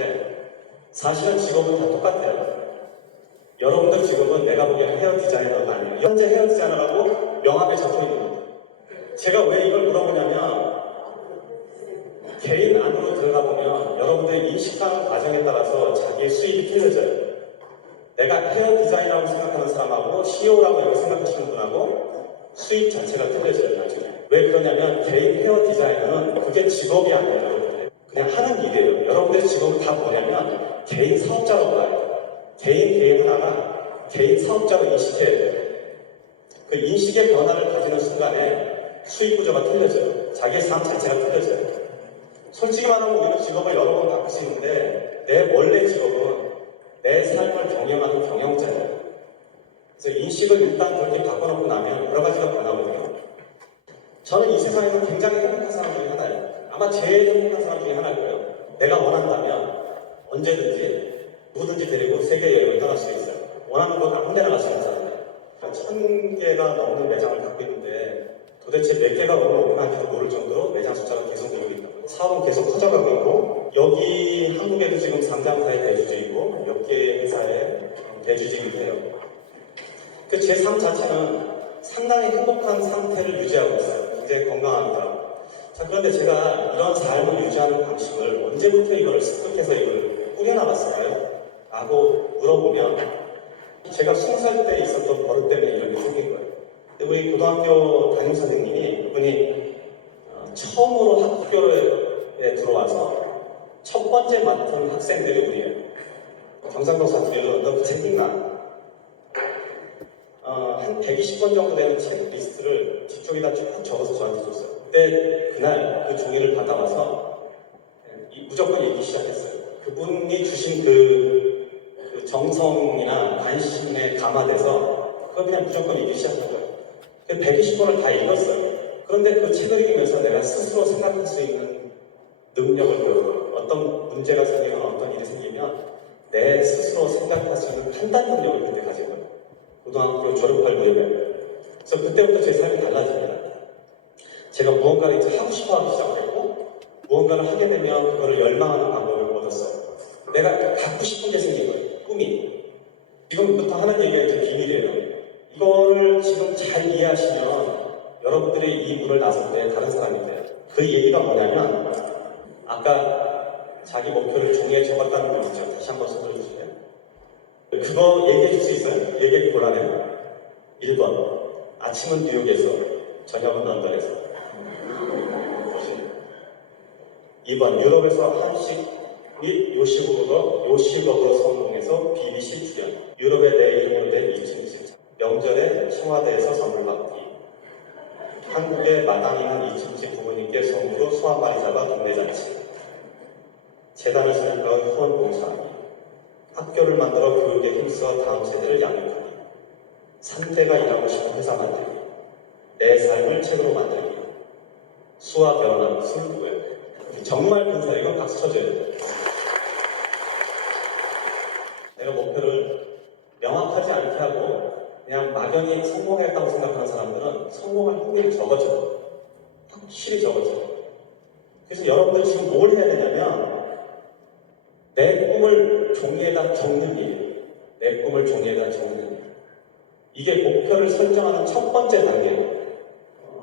직업인데 사실은 직업은 다 똑같아요. 여러분들 직업은 내가 보기에는 헤어 디자이너가 아니에요. 현재 헤어 디자이너라고 명함에 적혀 있는 겁니다. 제가 왜 이걸 물어보냐면 개인 안으로 들어가 보면 여러분들의 인식하는 과정에 따라서 자기의 수입이 틀려져요. 내가 헤어 디자이너라고 생각하는 사람하고 CEO라고 여기 생각하시는 분하고 수입 자체가 틀려져요, 나중에. 왜 그러냐면 개인 헤어 디자이너는 그게 직업이 아니에요, 여러분들. 그냥 하는 일이에요. 여러분들의 직업은 다 뭐냐면 개인 사업자로 봐요. 개인 하나가 개인 사업자로 인식해야 돼요. 그 인식의 변화를 가지는 순간에 수입 구조가 틀려져요. 자기의 삶 자체가 틀려져요. 솔직히 말하면 우리는 직업을 여러 번 바꿀 수 있는데 내 원래 직업은 내 삶을 경영하는 경영자예요. 그래서 인식을 일단 그렇게 바꿔놓고 나면 여러 가지가 변하거든요. 저는 이 세상에서 굉장히 행복한 사람 중에 하나예요. 아마 제일 행복한 사람 중에 하나일 거예요. 내가 원한다면 언제든지 누구든지 데리고 세계 여행을 떠날 수 있어요. 원하는 곳 아무 데나 갈 수 있는 사람이에요. 1000개가 넘는 매장을 갖고 있는데 도대체 몇 개가 오늘 오픈한지도 모를 정도로 매장 숫자가 계속 늘고 있다고. 사업은 계속 커져가고 있고 여기 한국에도 지금 상장사의 대주주이고 몇 개의 회사의 대주주이기도 해요. 제 삶 자체는 상당히 행복한 상태를 유지하고 있어요. 굉장히 건강합니다. 자, 그런데 제가 이런 삶을 유지하는 방식을 언제부터 이걸 습득해서 이걸 꾸려나갔을까요? 라고 물어보면 제가 20살 때 있었던 버릇 때문에 이런 게 생긴 거예요. 우리 고등학교 담임 선생님이 그분이 처음으로 학교에 들어와서 첫 번째 맡은 학생들이 우리예요. 경상도 사투리로 너 그 책 읽나? 한 120권 정도 되는 책 리스트를 뒤쪽에다 쭉 적어서 저한테 줬어요. 그때 그날 그 종이를 받아와서 무조건 읽기 시작했어요. 그분이 주신 그 정성이나 관심에 감화돼서 그걸 그냥 무조건 읽기 시작한 거예요. 120권을 다 읽었어요. 그런데 그 책을 읽으면서 내가 스스로 생각할 수 있는 능력을 배워요. 어떤 문제가 생기면 어떤 일이 생기면 내 스스로 생각할 수 있는 판단 능력을 그때 가진 거예요. 고등학교 졸업할 무렵에. 그래서 그때부터 제 삶이 달라집니다. 제가 무언가를 이제 하고 싶어 하기 시작했고 무언가를 하게 되면 그거를 열망하는 방법을 얻었어요. 내가 갖고 싶은 게 생긴 거예요. 꿈이. 지금부터 하는 얘기가 이제 비밀이에요. 이거를 지금 잘 이해하시면 여러분들이 이 문을 나설 때 다른 사람이 돼요. 그 얘기가 뭐냐면 아까 자기 목표를 종이에 적었다는 거 있죠? 다시 한번 써줘 주실래요? 그거 얘기해 줄 수 있어요? 얘기하기 곤란해요. 1번 아침은 뉴욕에서 저녁은 런던에서 2번 유럽에서 한식 및 요식업으로 성공해서 BBC 출연 유럽의 내 이름으로 된 2층 집 명절에 청와대에서 선물 받기 한국의 마당이는 2층 집 부모님께 선물로 소 한 마리 잡아 동네 잔치 재단을 설립한 후원 봉사하기 학교를 만들어 교육에 힘써 다음 세대를 양육하기 3대가 일하고 싶은 회사 만들기 내 삶을 책으로 만들기 수와 결혼하기 술구회 정말 근사 이건 박수 쳐줘야 돼요. 내가 목표를 명확하지 않게 하고 그냥 막연히 성공했다고 생각하는 사람들은 성공할 확률이 적어져요. 확실히 적어져요. 그래서 여러분들 지금 뭘 해야 되냐면 내 꿈을 종이에다 적는 일, 내 꿈을 종이에다 적는 일. 이게 목표를 설정하는 첫 번째 단계예요.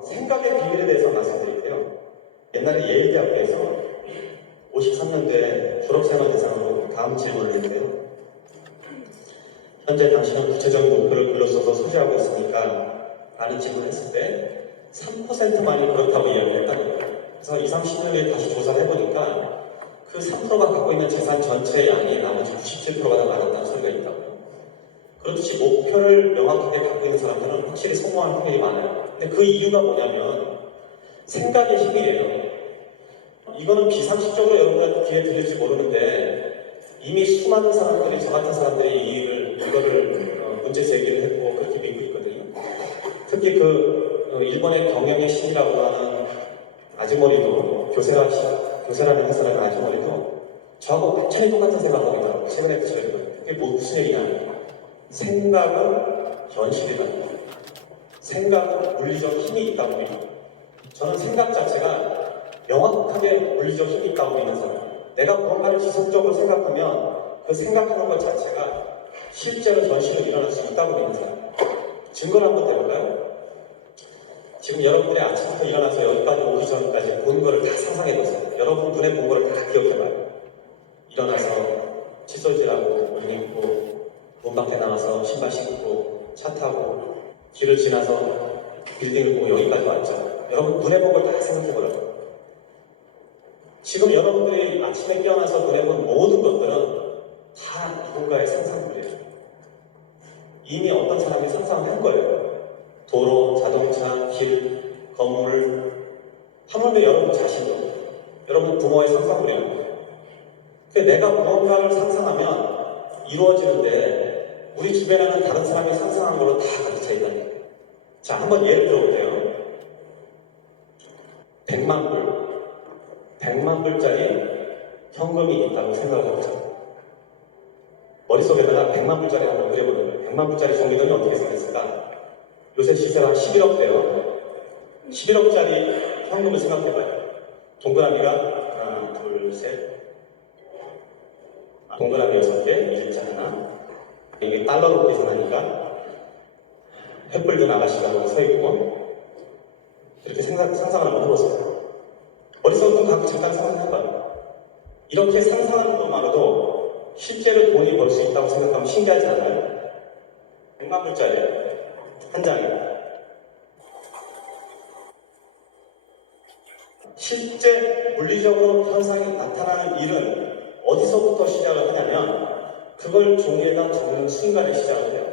생각의 비밀에 대해서 말씀드릴게요. 옛날에 예일대학교에서 53년도에 졸업생활 대상으로 다음 질문을 했는데요. 현재 당신은 구체적인 목표를 글로 써서 소지하고 있으니까 라는 질문을 했을 때 3%만이 그렇다고 이야기를 했다는 거예요. 그래서 20, 30년 후에 다시 조사를 해보니까 그 3%가 갖고 있는 재산 전체의 양이 나머지 97%가 다 많았다는 소리가 있다고요. 그렇듯이 목표를 명확하게 갖고 있는 사람들은 확실히 성공할 확률이 많아요. 근데 그 이유가 뭐냐면 생각의 힘이에요. 이거는 비상식적으로 여러분들 귀에 들릴지 모르는데 이미 수많은 사람들이 저 같은 사람들이 이거를 문제 제기를 했고 그렇게 믿고 있거든요. 특히 일본의 경영의 신이라고 하는 아주머니도 교세라는 회사라는 아주머니도 저하고 완전히 똑같은 생각하고 있더라고요. 최근에 그 소리를 들었어요. 그게 무슨 얘기냐면 생각은 현실이다. 생각은 물리적 힘이 있다고 믿어요. 저는 생각 자체가 명확하게 물리적 힘이 있다고 믿는 사람이에요. 내가 무언가를 지속적으로 생각하면 그 생각하는 것 자체가 실제로 현실로 일어날 수 있다고 믿는 사람. 증거를 한번 대볼까요? 지금 여러분들이 아침부터 일어나서 여기까지 오기 전까지 본 거를 다 상상해보세요. 여러분 눈에 본 거를 다 기억해봐요. 일어나서 칫솔질하고 옷 입고 문 밖에 나와서 신발 신고 차 타고 길을 지나서 빌딩을 보고 여기까지 왔죠. 여러분 눈에 본 걸 다 생각해보라고. 지금 여러분들이 아침에 깨어나서 눈에 본 모든 것들은 다 누군가의 상상물이에요. 이미 어떤 사람이 상상을 한 거예요. 도로, 자동차, 길, 건물, 하물며 여러분 자신도, 여러분 부모의 상상물이에요. 내가 무언가를 상상하면 이루어지는데 우리 주변에는 다른 사람이 상상한 걸로 다 가득 차 있다는 거예요. 자, 한번 예를 들어볼게요. 100만 불. 100만 불짜리 현금이 있다고 생각을 해보자. 머릿속에다가 100만 불짜리 한번 그려보는 거예요. 100만 불짜리 종이돈이 어떻게 생겼을까? 요새 시세가 11억 대요. 11억짜리 현금을 생각해봐요. 동그라미가 하나, 둘, 셋. 동그라미 6개, 일자 하나. 이게 달러로 계산하니까 횃불 든 아가씨가 거기 서 있고, 이렇게 상상을 한번 해보세요. 머릿속으로 갖고 잠깐 상상해봐요. 이렇게 상상하는 것만으로도 실제로 돈이 벌 수 있다고 생각하면 신기하지 않아요? 100만 불짜리 한 장에. 실제 물리적으로 현상이 나타나는 일은 어디서부터 시작을 하냐면 그걸 종이에다 적는 순간에 시작을 해요.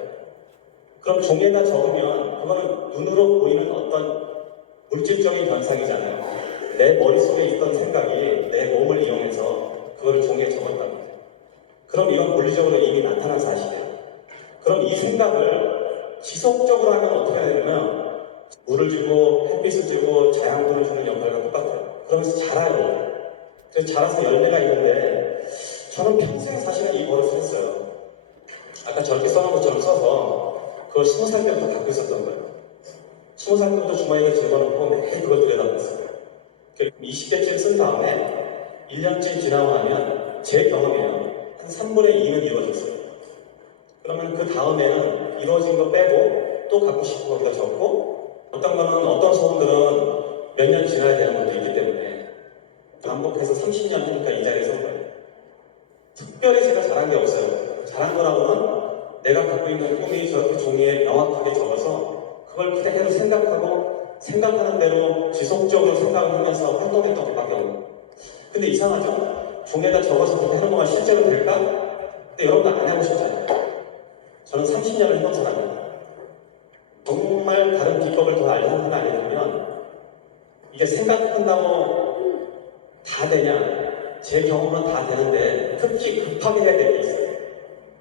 그럼 종이에다 적으면 그거는 눈으로 보이는 어떤 물질적인 현상이잖아요. 내 머릿속에 있던 생각이 내 몸을 이용해서 그거를 종이에 적었답니다. 그럼 이건 물리적으로 이미 나타난 사실이에요. 그럼 이 생각을 지속적으로 하면 어떻게 해야 되냐면 물을 주고 햇빛을 주고 자양분을 주는 역할과 똑같아요. 그러면서 자라요. 그래서 자라서 열매가 있는데 저는 평생에 사실은 이 버릇을 했어요. 아까 저렇게 써놓은 것처럼 써서 그걸 20살 때부터 갖고 있었던 거예요. 20살 때부터 주머니에 집어넣고 매일 그걸 들여다봤어요. 20대쯤 쓴 다음에 1년쯤 지나고 나면 제 경험이에요. 한 3분의 2는 이루어졌어요. 그러면 그 다음에는 이루어진 거 빼고 또 갖고 싶은 거보다 적고 어떤 거는 어떤 소원들은 몇 년 지나야 되는 것도 있기 때문에 반복해서 30년 하니까 이 자리에 선 거예요. 특별히 제가 잘한 게 없어요. 잘한 거라고는 내가 갖고 있는 꿈이 저렇게 종이에 명확하게 적어서 그걸 그대로 생각하고 생각하는 대로 지속적으로 생각을 하면서 활동했던 것밖에 없는 거예요. 근데 이상하죠? 종이에다 적어서 그렇게 하는 것만 실제로 될까? 근데 여러분 안 하고 싶잖아요. 저는 30년을 해본 사람입니다. 정말 다른 비법을 더 알려는 건 아니냐면 이게 생각한다고 다 되냐? 제 경험은 다 되는데 특히 급하게 해야 될 게 있어요.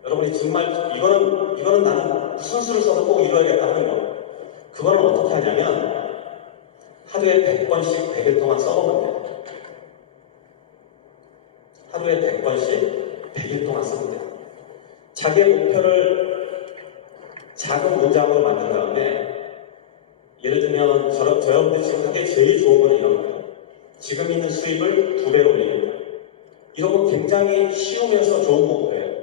여러분이 정말 이거는 나는 무슨 수를 써서 꼭 이루어야겠다 하는 거. 그거는 어떻게 하냐면 하루에 100번씩 100일 동안 써보면 돼요. 하루에 100번씩 100일 동안 써보면 돼요. 자기의 목표를 작은 문장으로 만든 다음에 예를 들면 저여러분들 지금 하기에 제일 좋은 거는 이런 거예요. 지금 있는 수입을 2배로 올리는 거예요. 이런 거 굉장히 쉬우면서 좋은 목표예요.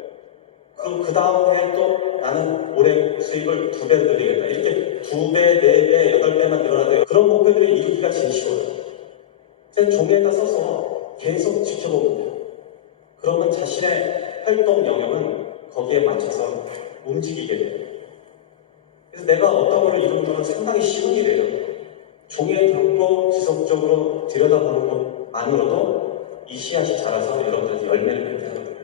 그럼 그 다음에 또 나는 올해 수입을 2배 늘리겠다. 이렇게 2배, 4배, 8배만 늘어나도 그런 목표들을 이루기가 제일 쉬워요. 그냥 종이에다 써서 계속 지켜보면 돼요. 그러면 자신의 활동 영역은 거기에 맞춰서 움직이게 돼요. 그래서 내가 어떤 걸 이루는 건 상당히 쉬운 일이에요. 종이에 담고 지속적으로 들여다보는 것만으로도 이 씨앗이 자라서 여러분들한테 열매를 맺게 하거든요.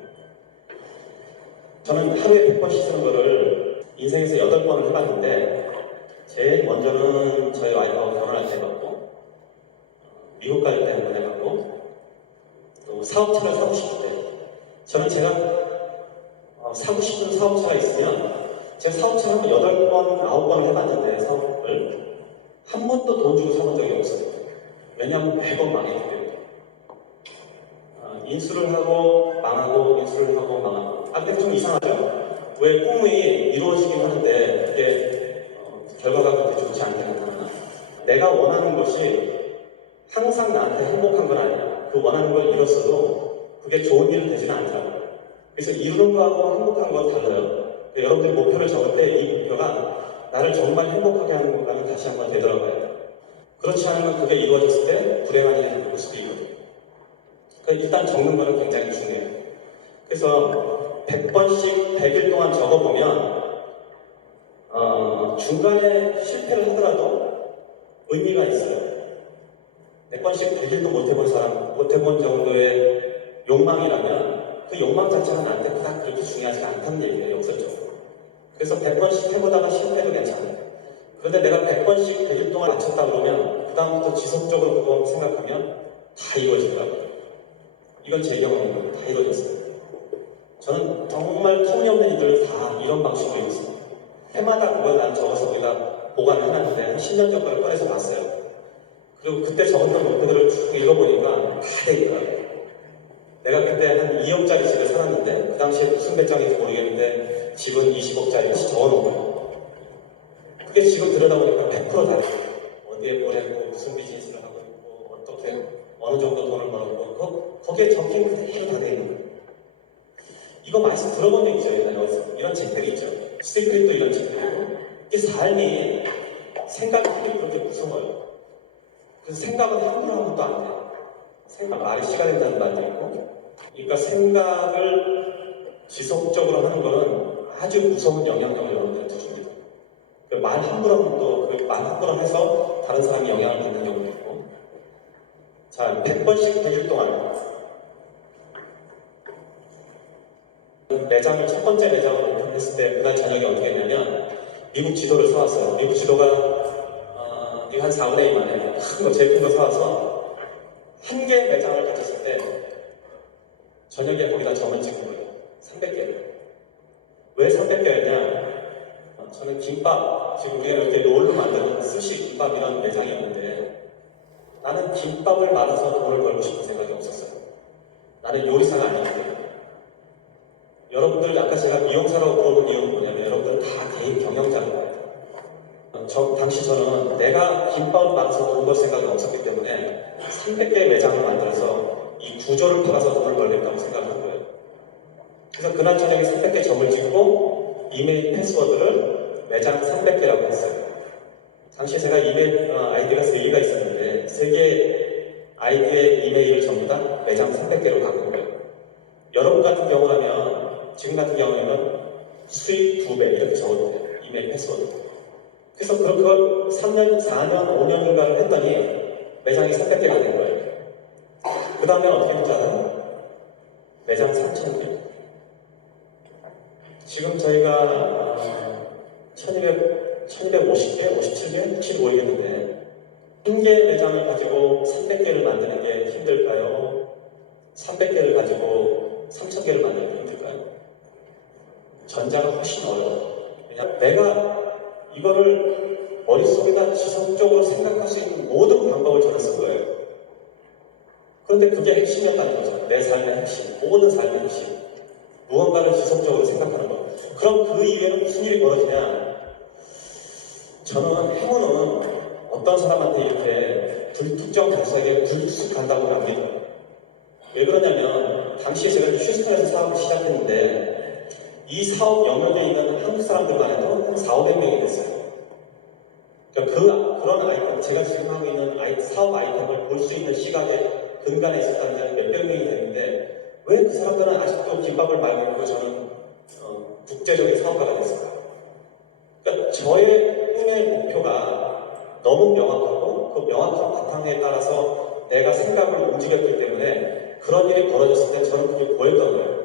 저는 하루에 100번씩 쓰는 거를 인생에서 8번을 해봤는데 제일 먼저는 저희 와이프하고 결혼할 때 해봤고 미국 갈 때 한 번 해봤고 또 사업차를 사고 싶을 때 저는 제가 사고 싶은 사업차가 있으면 제가 사업차를 한 8번, 9번을 해봤는데 사업을 한 번도 돈 주고 사본 적이 없어요. 왜냐하면 매번 망했기 때문에. 인수를 하고 망하고 인수를 하고 망하고 근데 좀 이상하죠? 왜 꿈이 이루어지긴 하는데 그게 결과가 그렇게 좋지 않게 나타나. 내가 원하는 것이 항상 나한테 행복한 건 아니야. 그 원하는 걸 이뤘어도 그게 좋은 일은 되지는 않더라고요. 그래서 이루는 거하고 행복한 건 달라요. 여러분들이 목표를 적을 때 이 목표가 나를 정말 행복하게 하는 건가는 다시 한번 되돌아봐야 돼요. 그렇지 않으면 그게 이루어졌을 때 불행한 일이 볼 수도 있거든요. 그러니까 일단 적는 거는 굉장히 중요해요. 그래서 100번씩 100일 동안 적어보면 중간에 실패를 하더라도 의미가 있어요. 100번씩 100일도 못해본 사람, 못해본 정도의 욕망이라면 그 욕망 자체가 나한테 그닥 그렇게 중요하지 않다는 얘기예요, 역설적으로. 그래서 100번씩 해보다가 실패도 괜찮아요. 그런데 내가 100번씩 100일 동안 맞췄다 그러면 그다음부터 지속적으로 그거 생각하면 다 이루어지더라고요. 이건 제 경험입니다. 다 이루어졌어요. 저는 정말 터무니없는 일들을 다 이런 방식으로 했습니다. 해마다 그걸 난 적어서 우리가 보관을 해놨는데 한 10년 전 거를 꺼내서 봤어요. 그리고 그때 적었던 목표들을 쭉 읽어보니까 다 돼 있더라고요. 내가 그때 한 2억짜리 집에 살았는데 그 당시에 무슨 배짱인지 모르겠는데 집은 20억짜리 다시 적어놓은 거예요. 그게 지금 들여다보니까 100% 다 돼요. 어디에 뭘 했고 무슨 비즈니스를 하고 있고 어떻게 어느 정도 돈을 벌었고 거기에 적힌 그대로 다 돼 있는 거예요. 이거 많이 들어본 적 있죠? 옛날에 어디서 이런 책들이 있죠. 시크릿도 이런 책들이고 이게 삶이 생각이 그렇게 무서워요. 그래서 생각은 함부로 하는 것도 안 돼요. 생각 말이 씨가 된다는 말도 있고 그러니까 생각을 지속적으로 하는 거는 아주 무서운 영향력을 여러분들한테 줍니다. 말 함부로 하면 또 그 말 함부로 해서 다른 사람이 영향을 받는 경우도 있고 자 100번씩 100일 동안 매장을 첫 번째 매장을 오픈했을 때 그날 저녁에 어떻게 했냐면 미국 지도를 사왔어요. 미국 지도가 한 4분의 2 만에 큰 거, 제일 큰 거 사와서 한 개의 매장을 가졌을 때 저녁에 거기다 점을 찍은 거예요. 300개를. 왜 300개였냐? 저는 김밥, 지금 우리가 이렇게 롤로 만드는 스시 김밥 이런 매장이 있는데 나는 김밥을 말아서 돈을 벌고 싶은 생각이 없었어요. 나는 요리사가 아니기 때문에. 여러분들 아까 제가 미용사라고 물어본 이유는 뭐냐면 여러분들은 다 개인 경영자거든요. 당시 저는 내가 김밥을 말아서 돈 벌 생각이 없었기 때문에 300개의 매장을 만들어서 이 구조를 팔아서 돈을 벌겠다고 생각을 한 거예요. 그래서 그날 저녁에 300개 점을 찍고 이메일 패스워드를 매장 300개라고 했어요. 당시 제가 이메일 아이디가 3개가 있었는데 3개 아이디의 이메일을 전부 다 매장 300개로 바꾼 거예요. 여러분 같은 경우라면 지금 같은 경우에는 수익 2배 이렇게 적어도 돼요. 이메일 패스워드. 그래서 그렇게 3년, 4년, 5년인가를 했더니 매장이 300개가 된 거예요. 그 다음에 어떻게 했는지 알아요? 매장 3,000개. 지금 저희가 1250개, 57개, 혹시 모르겠는데 한 개의 매장을 가지고 300개를 만드는 게 힘들까요? 300개를 가지고 3,000개를 만드는 게 힘들까요? 전자가 훨씬 어려워요. 왜냐하면 내가 이거를 머릿속에다 지속적으로 생각할 수 있는 모든 방법을 저는 쓴 거예요. 그런데 그게 핵심이었다는 거죠. 내 삶의 핵심, 모든 삶의 핵심. 무언가를 지속적으로 생각하는 것. 그럼 그 이후에는 무슨 일이 벌어지냐? 저는 행운은 어떤 사람한테 이렇게 특정 달성에 불쑥 간다고 안 믿어요. 왜 그러냐면 당시에 제가 휴스턴에서 사업을 시작했는데 이 사업 영역에 있는 한국 사람들만 해도 한 400~500명이 됐어요. 그러니까 그런 아이템, 제가 지금 하고 있는 사업 아이템을 볼 수 있는 시각에 근간에 있었다는 데는 몇백 명이 됐는데 왜 그 사람들은 아직도 김밥을 말고 있고 저는 국제적인 사업가가 됐을까요? 그러니까 저의 꿈의 목표가 너무 명확하고 그 명확한 바탕에 따라서 내가 생각을 움직였기 때문에 그런 일이 벌어졌을 때 저는 그게 보였던 거예요.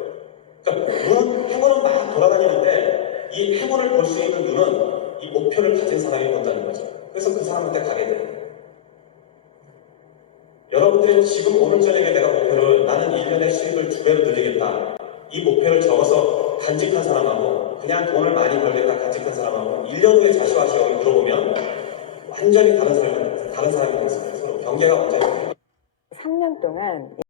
그러니까 행운은 막 돌아다니는데 이 행운을 볼 수 있는 눈은 이 목표를 가진 사람이 본다는 거죠. 그래서 그 사람한테 가게 돼요. 여러분들이 지금 오늘 저녁에 내가 목표를 나는 1년에 수익을 2배로 늘리겠다. 이 목표를 적어서 간직한 사람하고 그냥 돈을 많이 벌겠다 간직한 사람하고 1년 후에 자식과 시험을 들어보면 완전히 다른 사람이 됐어요. 서로 경계가 완전히 3년 동안